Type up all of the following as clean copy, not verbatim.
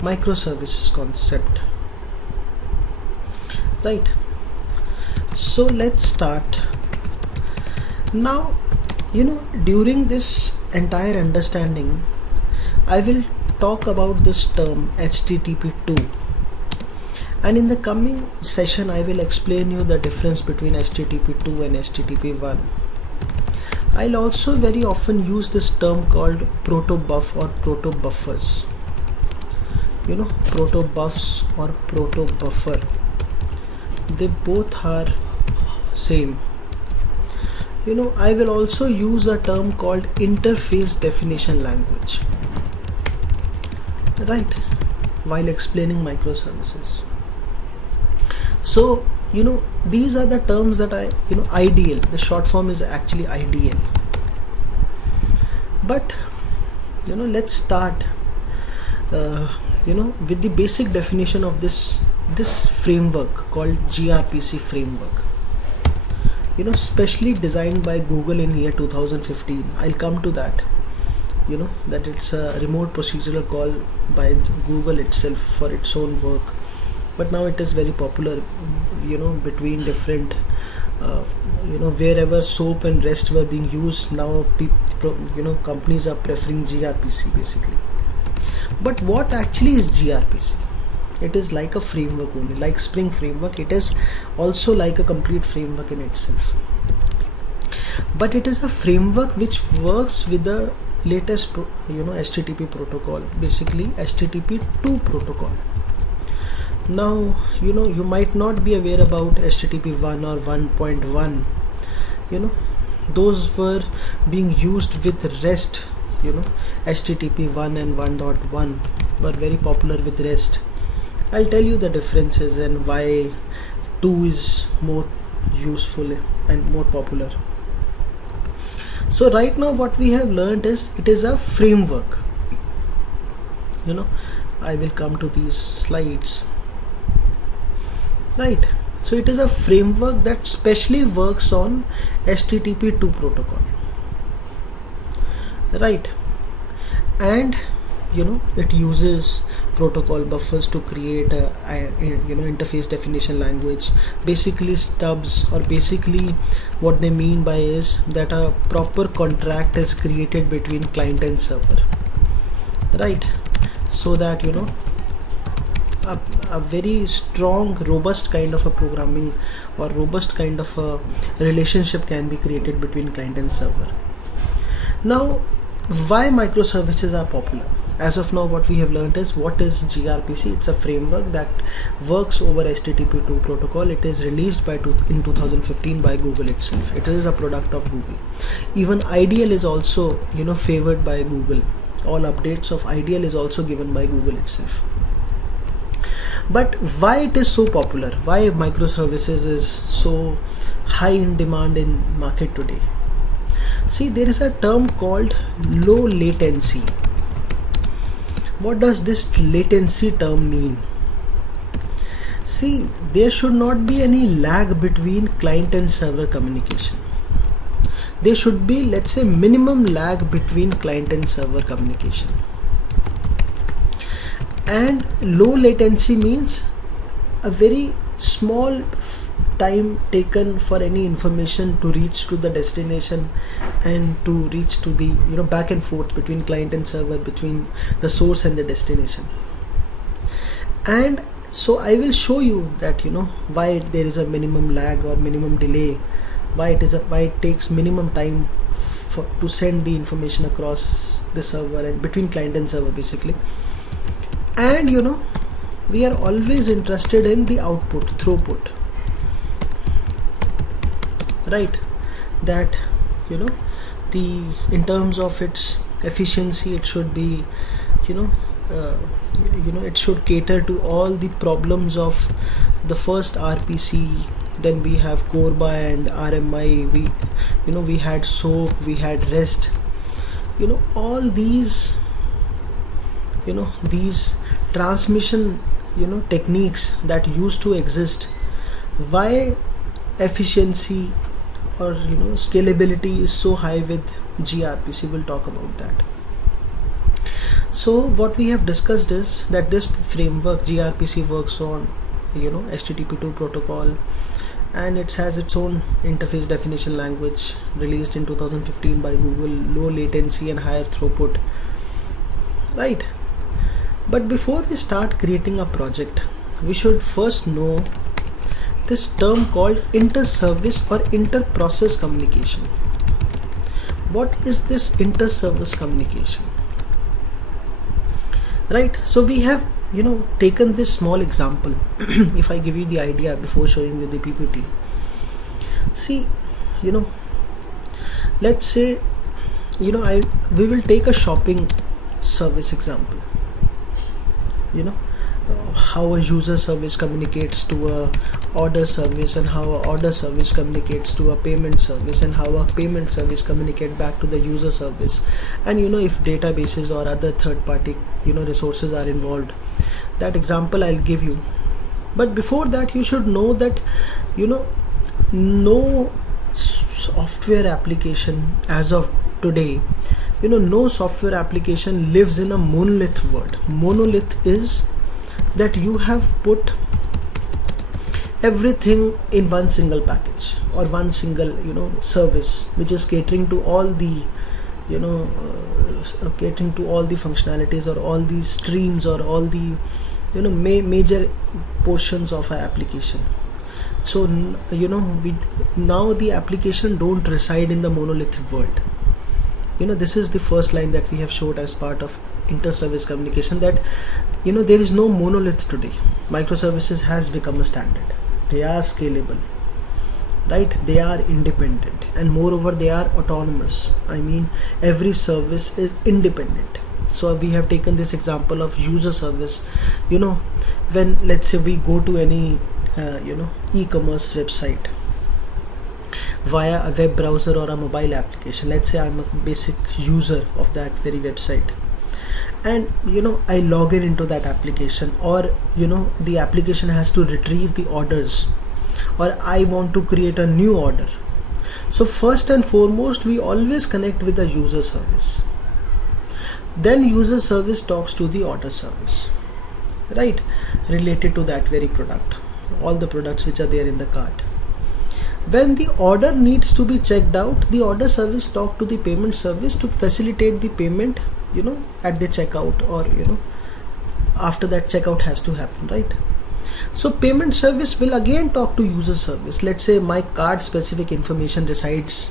microservices concept. Right, so let's start now. During this entire understanding, I will talk about this term HTTP2, and in the coming session I will explain you the difference between HTTP2 and HTTP1. I'll also very often use this term called protobuf or protobuffers. Protobufs or protobuffer, they both are same. I will also use a term called interface definition language, right, while explaining microservices. So these are the terms that IDL, the short form is actually IDL. But let's start with the basic definition of this framework called gRPC framework, specially designed by Google in year 2015. I'll come to that. That it's a remote procedural call by Google itself for its own work, but now it is very popular between different wherever SOAP and REST were being used. Now companies are preferring gRPC basically. But what actually is gRPC? It is like a framework only, like Spring Framework. It is also like a complete framework in itself, but it is a framework which works with the latest HTTP protocol, basically HTTP2 protocol. Now you might not be aware about HTTP1 or 1.1. Those were being used with REST. HTTP1 and 1.1 were very popular with REST. I'll tell you the differences and why 2 is more useful and more popular. So right now what we have learned is it is a framework. I will come to these slides. Right, so it is a framework that specially works on HTTP2 protocol, right, and it uses protocol buffers to create a interface definition language, basically stubs, or basically what they mean by is that a proper contract is created between client and server, right, so that a very strong, robust kind of a programming or robust kind of a relationship can be created between client and server. Now, why microservices are popular? As of now, what we have learned is what is gRPC. It's a framework that works over HTTP2 protocol. It is released in 2015 by Google itself. It is a product of Google. Even IDL is also favored by Google. All updates of IDL is also given by Google itself. But why it is so popular? Why microservices is so high in demand in market today? See, there is a term called low latency. What does this latency term mean? See, there should not be any lag between client and server communication. There should be, let's say, minimum lag between client and server communication. And low latency means a very small time taken for any information to reach to the destination and to reach to the back and forth between client and server, between the source and the destination. And so I will show you that why there is a minimum lag or minimum delay, why it takes minimum time to send the information across the server and between client and server basically. And we are always interested in the output, throughput, right, that in terms of its efficiency, it should be it should cater to all the problems of the first RPC. Then we have Corba and RMI. We had SOAP, we had REST. All these these transmission techniques that used to exist. Why efficiency or scalability is so high with gRPC? We'll talk about that. So what we have discussed is that this framework gRPC works on HTTP2 protocol, and it has its own interface definition language released in 2015 by Google, low latency and higher throughput, right? But before we start creating a project, we should first know this term called inter-service or inter-process communication. What is this inter-service communication? Right, so we have taken this small example. If I give you the idea before showing you the PPT, see, let's say we will take a shopping service example. How a user service communicates to a order service, and how a order service communicates to a payment service, and how a payment service communicate back to the user service, and if databases or other third party resources are involved. That example I'll give you. But before that, you should know that no software application as of today, no software application lives in a monolith world. Monolith is that you have put everything in one single package or one single service, which is catering to all the functionalities or all the streams or all the major portions of our application. So now the application don't reside in the monolithic world. This is the first line that we have showed as part of inter-service communication, that there is no monolith today. Microservices has become a standard. They are scalable, right? They are independent, and moreover they are autonomous. I mean, every service is independent. So we have taken this example of user service. When let's say we go to any e-commerce website via a web browser or a mobile application, let's say I'm a basic user of that very website, and I log in into that application, or the application has to retrieve the orders, or I want to create a new order. So first and foremost, we always connect with the user service. Then user service talks to the order service, right, related to that very product, all the products which are there in the cart. When the order needs to be checked out, the order service talk to the payment service to facilitate the payment at the checkout, or after that checkout has to happen, right? So payment service will again talk to user service. Let's say my card specific information resides,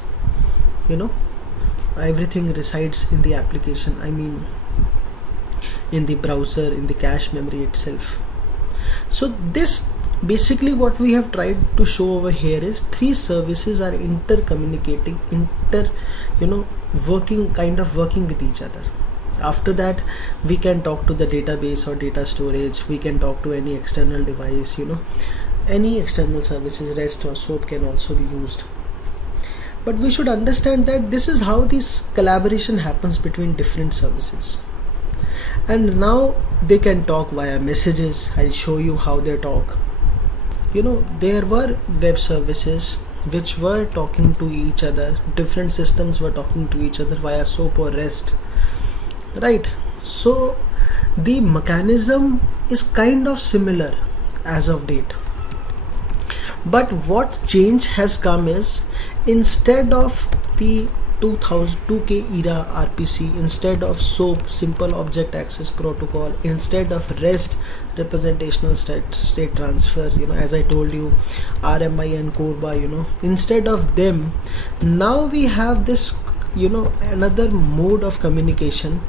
everything resides in the application, I mean in the browser, in the cache memory itself. So this basically what we have tried to show over here is three services are intercommunicating, working with each other. After that, we can talk to the database or data storage. We can talk to any external device, any external services, REST or SOAP can also be used. But we should understand that this is how this collaboration happens between different services. And now they can talk via messages. I'll show you how they talk. There were web services which were talking to each other. Different systems were talking to each other via SOAP or REST. Right, so the mechanism is kind of similar as of date, but what change has come is, instead of the 2002K era RPC, instead of SOAP, simple object access protocol, instead of REST, representational state transfer, as I told you, RMI and CORBA, instead of them, now we have this another mode of communication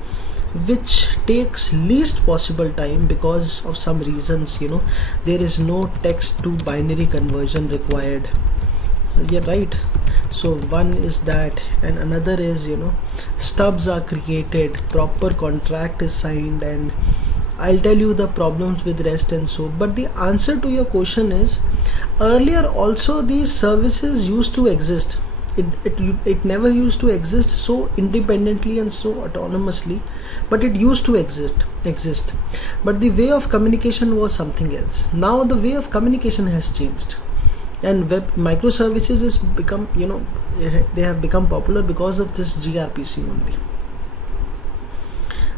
which takes least possible time because of some reasons. There is no text to binary conversion required. Yeah, right. So one is that, and another is stubs are created, proper contract is signed, and I'll tell you the problems with REST and SOAP. But the answer to your question is, earlier also these services used to exist. It never used to exist so independently and so autonomously, but it used to exist. But the way of communication was something else. Now the way of communication has changed, and web microservices is become they have become popular because of this gRPC only.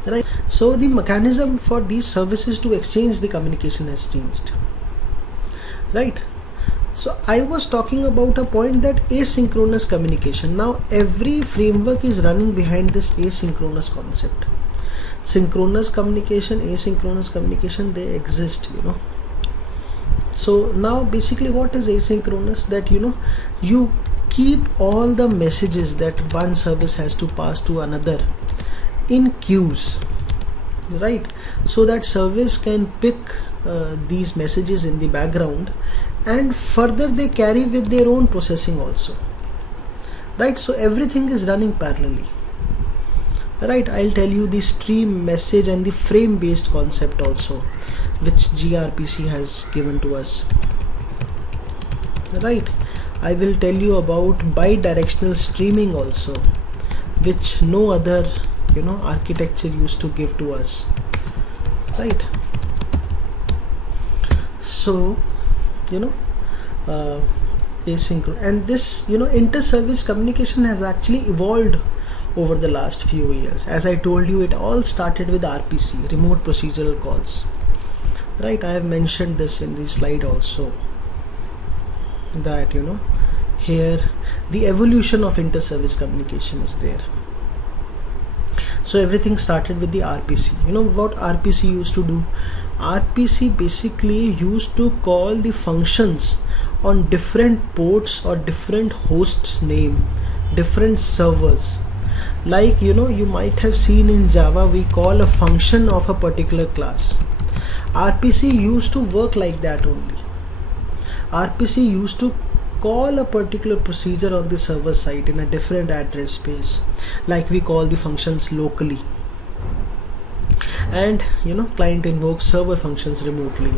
right? So the mechanism for these services to exchange the communication has changed, right? So I was talking about a point that asynchronous communication. Now every framework is running behind this asynchronous concept. Synchronous communication, asynchronous communication, they exist, So now basically what is asynchronous? That you keep all the messages that one service has to pass to another in queues, right? So that service can pick these messages in the background, and further they carry with their own processing also, right? So everything is running parallelly, right? I'll tell you the stream, message and the frame based concept also, which gRPC has given to us, right? I will tell you about bidirectional streaming also, which no other architecture used to give to us, right? So asynchronous, and this inter-service communication has actually evolved over the last few years. As I told you, it all started with RPC, remote procedural calls, right? I have mentioned this in the slide also, that here the evolution of inter-service communication is there. So everything started with the RPC. What RPC used to do? RPC basically used to call the functions on different ports or different hosts name, different servers. Like you might have seen in Java, we call a function of a particular class. RPC used to work like that only. RPC used to call a particular procedure on the server side in a different address space, like we call the functions locally, and client invokes server functions remotely.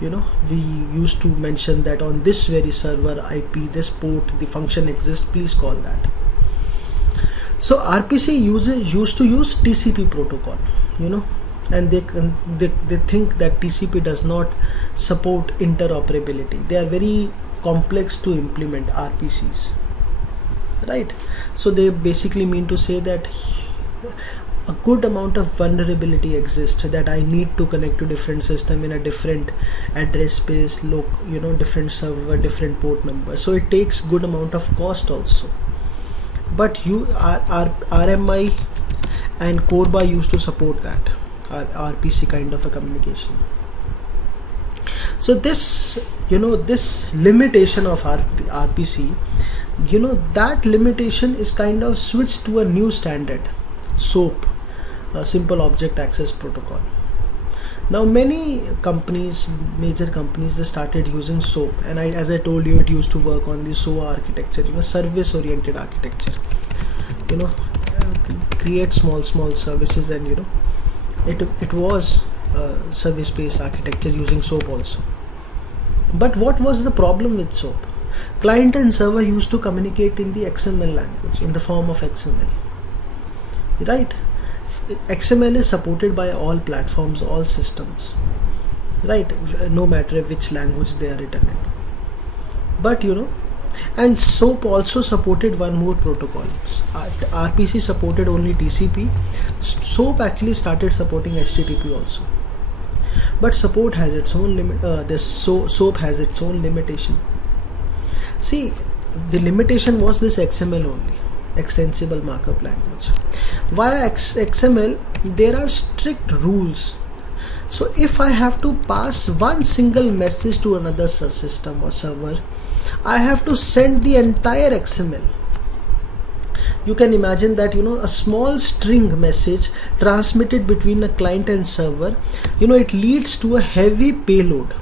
We used to mention that on this very server IP, this port, the function exists, please call that. So RPC used to use TCP protocol, and they think that TCP does not support interoperability. They are very complex to implement, RPCs, right? So they basically mean to say that a good amount of vulnerability exists, that I need to connect to different system in a different address space, different server, different port number. So it takes good amount of cost also. But RMI and CORBA used to support that RPC kind of a communication. So this this limitation of RPC, that limitation is kind of switched to a new standard, SOAP, Simple Object Access Protocol. Now many companies, major companies, they started using SOAP, and as I told you, it used to work on the SOA architecture, service oriented architecture, create small services, and it was service based architecture using SOAP also. But what was the problem with SOAP? Client and server used to communicate in the XML language, in the form of XML, right? XML is supported by all platforms, all systems, right? No matter which language they are written in. But and SOAP also supported one more protocol. RPC supported only TCP. SOAP actually started supporting HTTP also. But SOAP has its own limit. SOAP has its own limitation. See, the limitation was this XML only, extensible markup language. Via XML, there are strict rules. So if I have to pass one single message to another system or server, I have to send the entire XML. You can imagine that a small string message transmitted between a client and server, it leads to a heavy payload.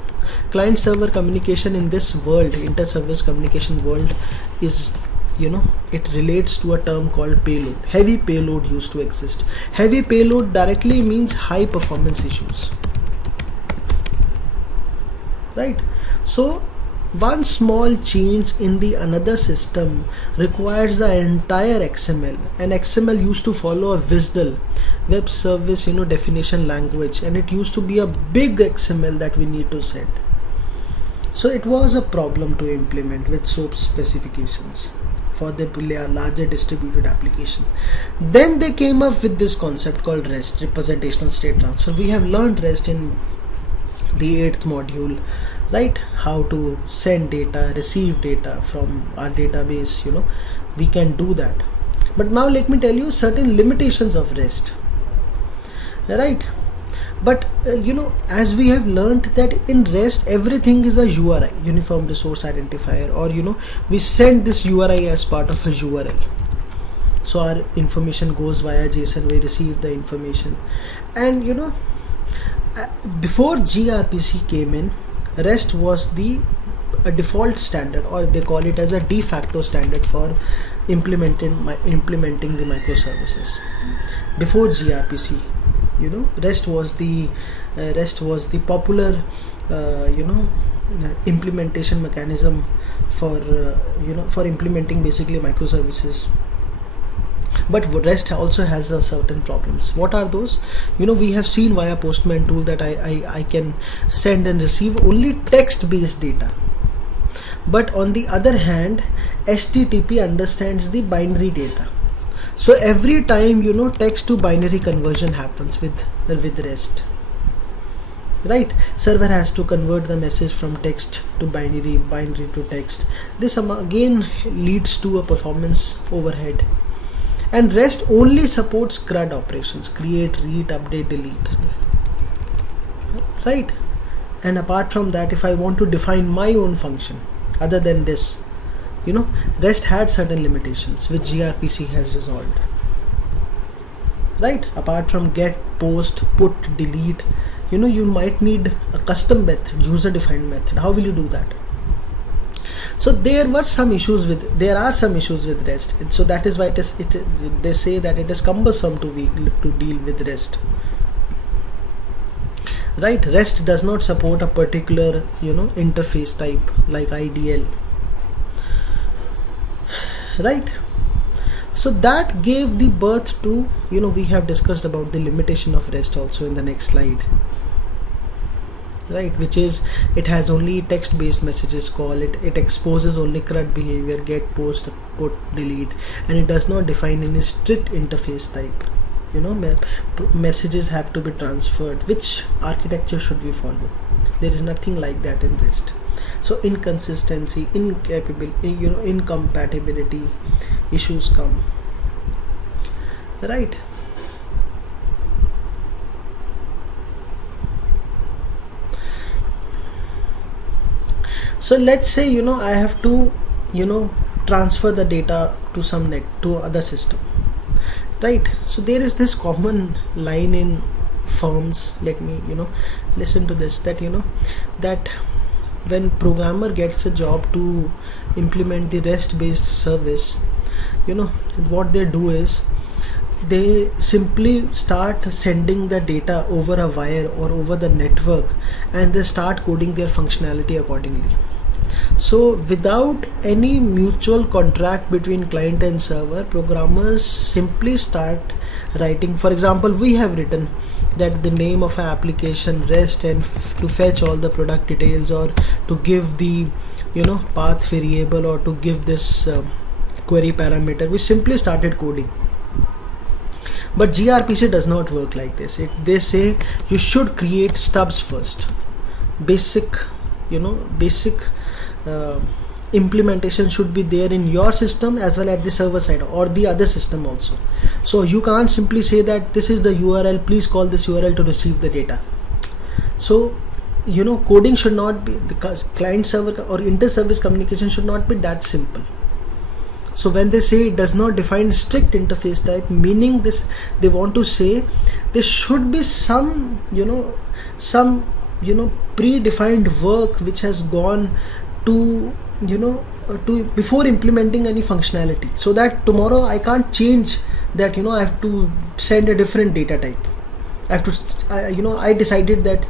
Client server communication in this world, inter-service communication world, is it relates to a term called payload. Heavy payload used to exist. Heavy payload directly means high performance issues, right? So one small change in the another system requires the entire XML, and XML used to follow a WSDL, web service definition language, and it used to be a big XML that we need to send. So it was a problem to implement with SOAP specifications, for the larger distributed application. Then they came up with this concept called REST, representational state transfer. We have learned REST in the 8th module, right? How to send data, receive data from our database, we can do that. But now let me tell you certain limitations of REST, right? But as we have learned that in REST everything is a URI, uniform resource identifier, or we send this URI as part of a URL. So our information goes via JSON, we receive the information. And before gRPC came in, REST was a default standard, or they call it as a de facto standard for implementing the microservices. Before gRPC, REST was the popular implementation mechanism for implementing basically microservices. But REST also has certain problems. What are those? We have seen via Postman tool that I can send and receive only text based data. But on the other hand, HTTP understands the binary data. So every time text to binary conversion happens with REST, right? Server has to convert the message from text to binary to text. This again leads to a performance overhead. And REST only supports CRUD operations: create, read, update, delete, right? And apart from that, if I want to define my own function other than this, REST had certain limitations which gRPC has resolved, right? Apart from get, post, put, delete, you might need a custom method, user defined method. How will you do that? So there are some issues with REST. So that is why they say that it is cumbersome to deal with REST, right? REST does not support a particular interface type like IDL, right? So that gave the birth to, we have discussed about the limitation of REST also in the next slide, right? Which is, it has only text based messages call, it exposes only CRUD behavior, get, post, put, delete, and it does not define any strict interface type. Messages have to be transferred. Which architecture should we follow? There is nothing like that in REST. So inconsistency, incompatibility issues come, right? So let's say I have to transfer the data to other system, right? So there is this common line in firms. Let me listen to this, that that when programmer gets a job to implement the REST based service, what they do is they simply start sending the data over a wire or over the network, and they start coding their functionality accordingly. So without any mutual contract between client and server, programmers simply start writing. For example, we have written that the name of an application REST, and to fetch all the product details, or to give the path variable, or to give this query parameter, we simply started coding. But gRPC does not work like this. They say you should create stubs first. Basic implementation should be there in your system as well at the server side or the other system also. So you can't simply say that this is the URL, please call this URL to receive the data. So coding should not be, the client server or inter-service communication should not be that simple. So when they say it does not define strict interface type, meaning this, they want to say there should be some predefined work which has gone to before implementing any functionality, so that tomorrow I can't change that. I have to send a different data type. I have to I decided that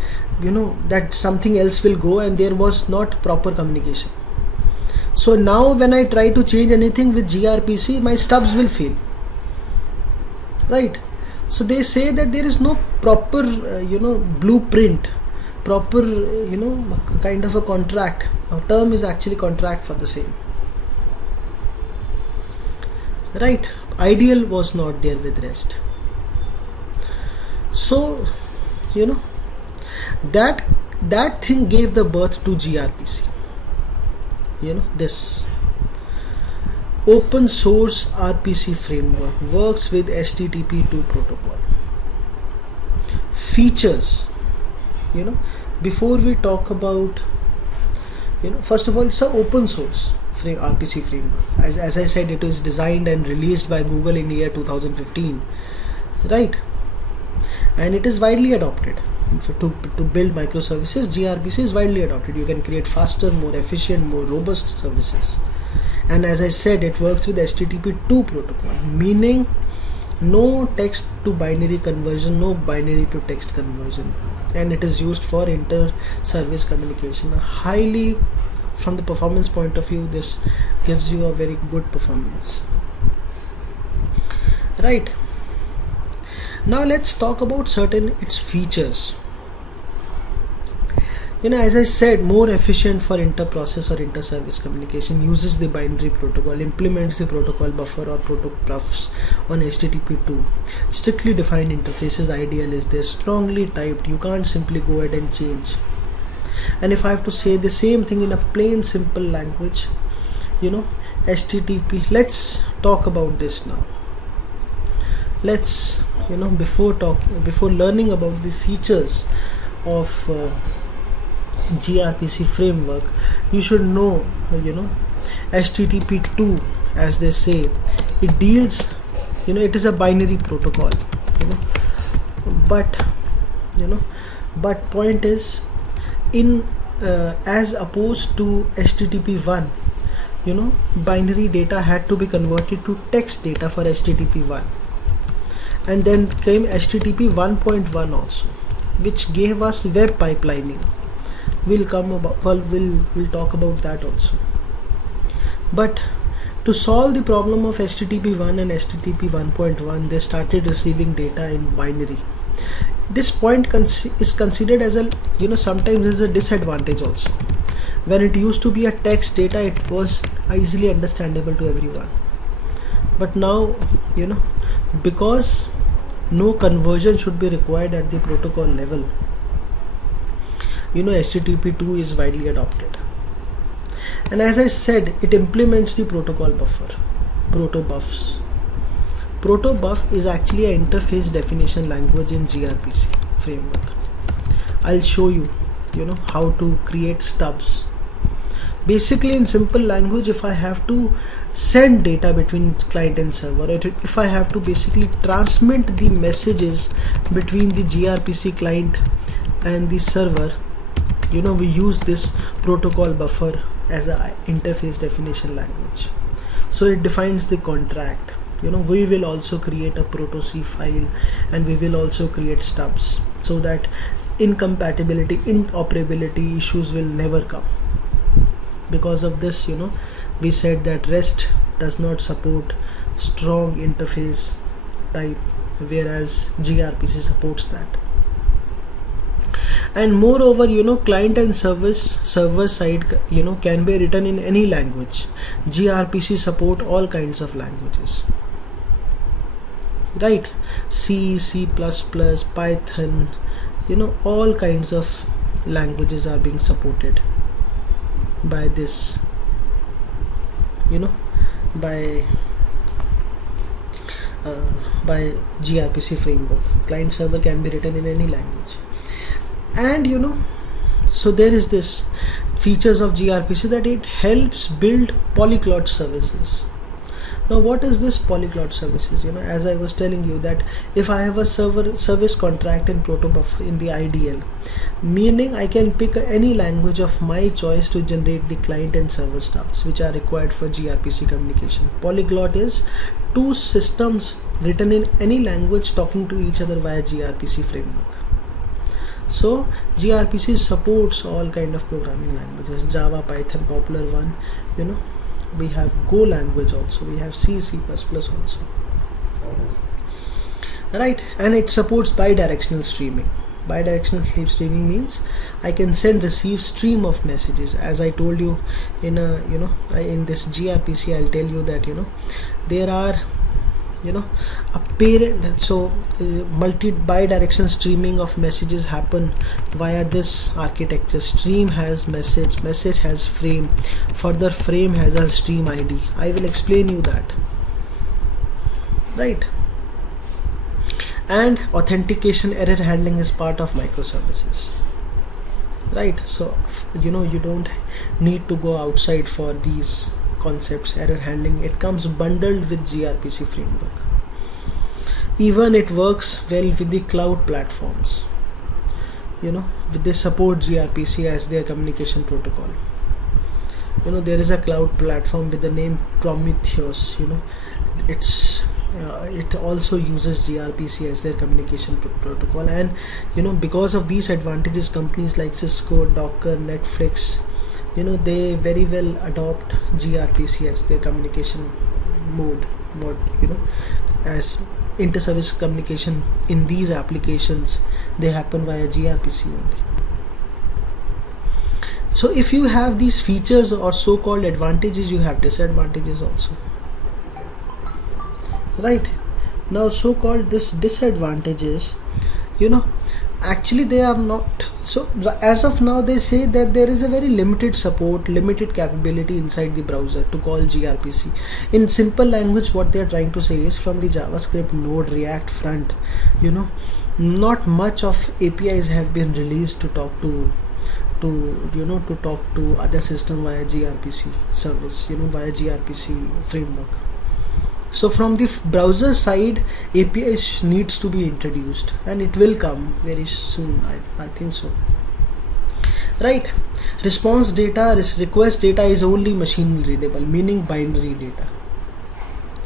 that something else will go, and there was not proper communication. So now when I try to change anything with gRPC, my stubs will fail, right? So they say that there is no proper blueprint, proper kind of a contract. Our term is actually contract for the same. right? Ideal was not there with REST. So you know that that thing gave the birth to gRPC. This open source RPC framework works with HTTP2 protocol. Features, before we talk about, first of all, it's an open source RPC framework. As I said, it was designed and released by Google in the year 2015, right? And it is widely adopted. To build microservices, gRPC is widely adopted. You can create faster, more efficient, more robust services. And as I said, it works with HTTP2 protocol, meaning no text to binary conversion, no binary to text conversion, and it is used for inter-service communication. Highly, from the performance point of view, this gives you a very good performance, right? Now let's talk about certain its features. As I said, more efficient for inter-process or inter-service communication, uses the binary protocol, implements the protocol buffer or protobuffs on HTTP2. Strictly defined interfaces, ideal is there, strongly typed, you can't simply go ahead and change. And if I have to say the same thing in a plain simple language, HTTP, let's talk about this now. Let's, before learning about the features of gRPC framework, you should know, HTTP2, as they say, it deals, it is a binary protocol, but point is, in as opposed to HTTP1, binary data had to be converted to text data for HTTP1, and then came HTTP 1.1 also, which gave us web pipelining. We'll talk about that also. But to solve the problem of HTTP 1 and HTTP 1.1, they started receiving data in binary. This point is considered as a, sometimes as a disadvantage also. When it used to be a text data, it was easily understandable to everyone. But now, because no conversion should be required at the protocol level, HTTP2 is widely adopted. And as I said, it implements the protocol buffer, protobuffs. Protobuf is actually an interface definition language in gRPC framework. I'll show you, how to create stubs. Basically, in simple language, if I have to send data between client and server, if I have to basically transmit the messages between the gRPC client and the server, we use this protocol buffer as a interface definition language. So it defines the contract. We will also create a proto-C file, and we will also create stubs, so that incompatibility, interoperability issues will never come. Because of this, we said that REST does not support strong interface type, whereas gRPC supports that. And moreover, client and server side, can be written in any language. gRPC support all kinds of languages, right? C, C++, Python, all kinds of languages are being supported by this, by gRPC framework. Client server can be written in any language. And so there is this features of gRPC, that it helps build polyglot services. Now what is this polyglot services? As I was telling you, that if I have a service contract in protobuf in the IDL, meaning I can pick any language of my choice to generate the client and server stubs which are required for gRPC communication. Polyglot is two systems written in any language talking to each other via gRPC framework. So gRPC supports all kind of programming languages, Java, Python, popular one, we have Go language also, we have C, C++ also, right? And it supports bidirectional streaming. Bidirectional sleep streaming means I can send receive stream of messages. As I told you in a in this gRPC, I'll tell you that there are a parent. So multi bidirectional streaming of messages happen via this architecture. Stream has message has frame, further frame has a stream ID. I will explain you that, right? And authentication, error handling is part of microservices, right? So you don't need to go outside for these concepts. Error handling, it comes bundled with gRPC framework. Even it works well with the cloud platforms, they support gRPC as their communication protocol. There is a cloud platform with the name Prometheus. It also uses gRPC as their communication protocol, and because of these advantages, companies like Cisco, Docker, Netflix, they very well adopt gRPC as their communication mode, as inter-service communication in these applications, they happen via gRPC only. So if you have these features or so-called advantages, you have disadvantages also, right? Now so-called this disadvantages, actually they are not. So as of now, they say that there is a very limited support, limited capability inside the browser to call gRPC. In simple language, what they are trying to say is, from the JavaScript, Node, React front, not much of APIs have been released to talk to other system via gRPC service, via gRPC framework. So from the browser side, APIs needs to be introduced, and it will come very soon, I think so, right? Response data, request data is only machine readable, meaning binary data.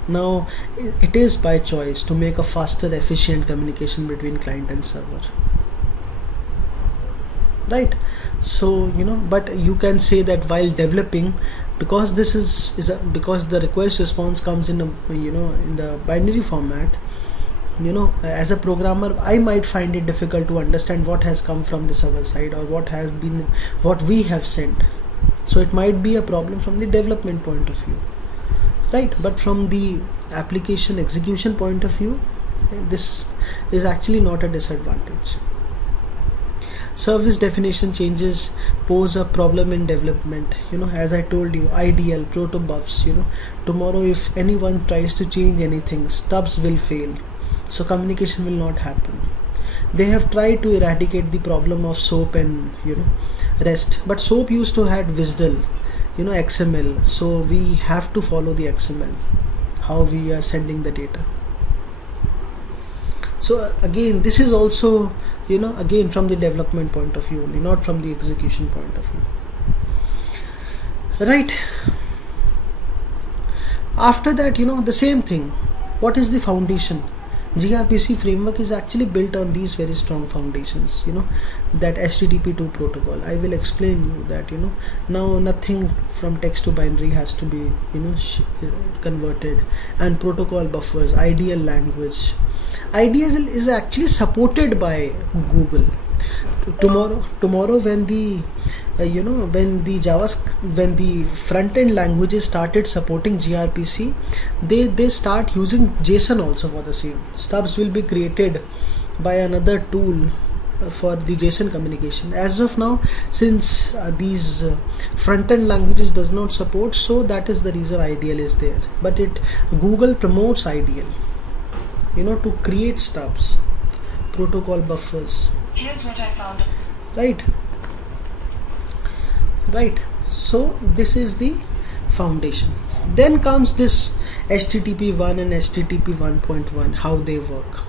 Now it is by choice to make a faster, efficient communication between client and server, right? So but you can say that while developing, because this because the request response comes in in the binary format, as a programmer, I might find it difficult to understand what has come from the server side or what we have sent. So it might be a problem from the development point of view, right? But from the application execution point of view, this is actually not a disadvantage. Service definition changes pose a problem in development. As I told you, IDL, protobufs, tomorrow if anyone tries to change anything, stubs will fail. So communication will not happen. They have tried to eradicate the problem of SOAP and REST, but SOAP used to had WSDL, XML. So we have to follow the XML, how we are sending the data. So again, this is also again from the development point of view only, not from the execution point of view, right? After that, the same thing. What is the foundation? gRPC framework is actually built on these very strong foundations, that HTTP2 protocol. I will explain you that, now nothing from text to binary has to be, converted, and protocol buffers, IDL language. IDL is actually supported by Google. Tomorrow when the when the front end languages started supporting gRPC, they start using JSON also for the same. Stubs will be created by another tool for the JSON communication. As of now, since these front end languages does not support, so that is the reason IDL is there. But Google promotes IDL, to create stubs, protocol buffers. Here's what I found. Right. So this is the foundation. Then comes this HTTP 1 and HTTP 1.1, how they work.